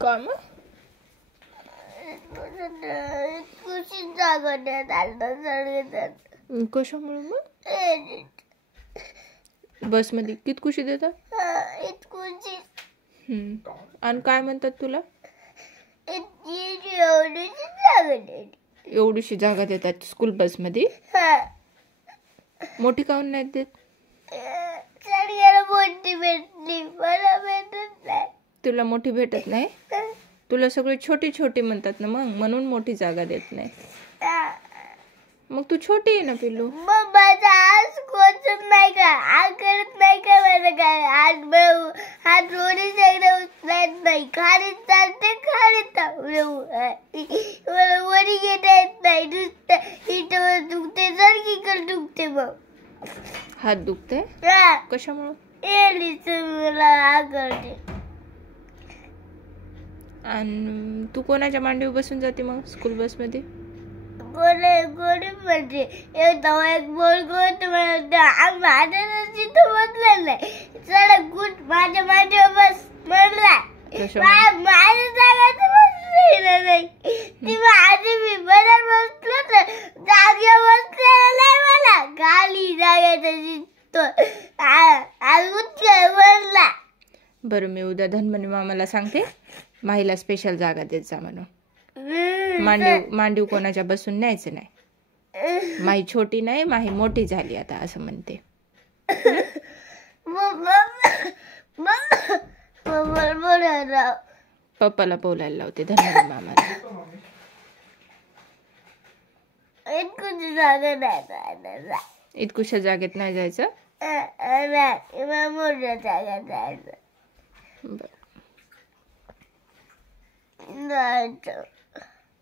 काय मग खुशी जागवण्यात आलं सगळेजण. कशामुळे मग बसमध्ये किती खुशी देतात? खुशी. आणि काय म्हणतात तुला? एवढीशी जागा देतात स्कूल बसमध्ये? मोठी काऊन नाही देत? सगळ्याला मोठी भेटली, मला भेटत नाही. तुला मोठी भेटत नाही? तुला सगळे छोटी छोटी म्हणतात ना, मग म्हणून मोठी जागा देत नाही. मग तू छोटी आहे ना पिल्लू. मग माझा आज कोचत नाही का, आज करत नाही का, माझं काय आज हात रोडी सगळं उचलायत नाही, खाली चालते खाली मला वरी घेता येत नाही, नुसतं इथं दुखते जर दुखते. मग हात दुखते कशामुळं? मला आगळते. आणि तू कोणाच्या मांडीवर बसून जाते मग स्कूल बस मध्ये? कोणी म्हणजे एक बोल माझ्या तिथं बसलेलं नाही, चला गुड माझ्या माझ्यावर बस म्हणला. माझ्या जागा बसलेलं नाही, ती माझी मी बरोबर बसलो तर जागेवर बसलेलं नाही, मला खाली जागेचा म्हणला. बरं, मी उद्या धनमनी मामाला सांगते माहीला स्पेशल जागा देत जा म्हणून. मांडीव कोणाच्या बसून न्यायचं नाही. माही छोटी नाही, माही मोठी झाली आता असं म्हणते. पप्पाला बोलायला लावते धनमनी मामाला. इतकुशा जागेत नाही जायचं. मोठ्या जागेत जायचं.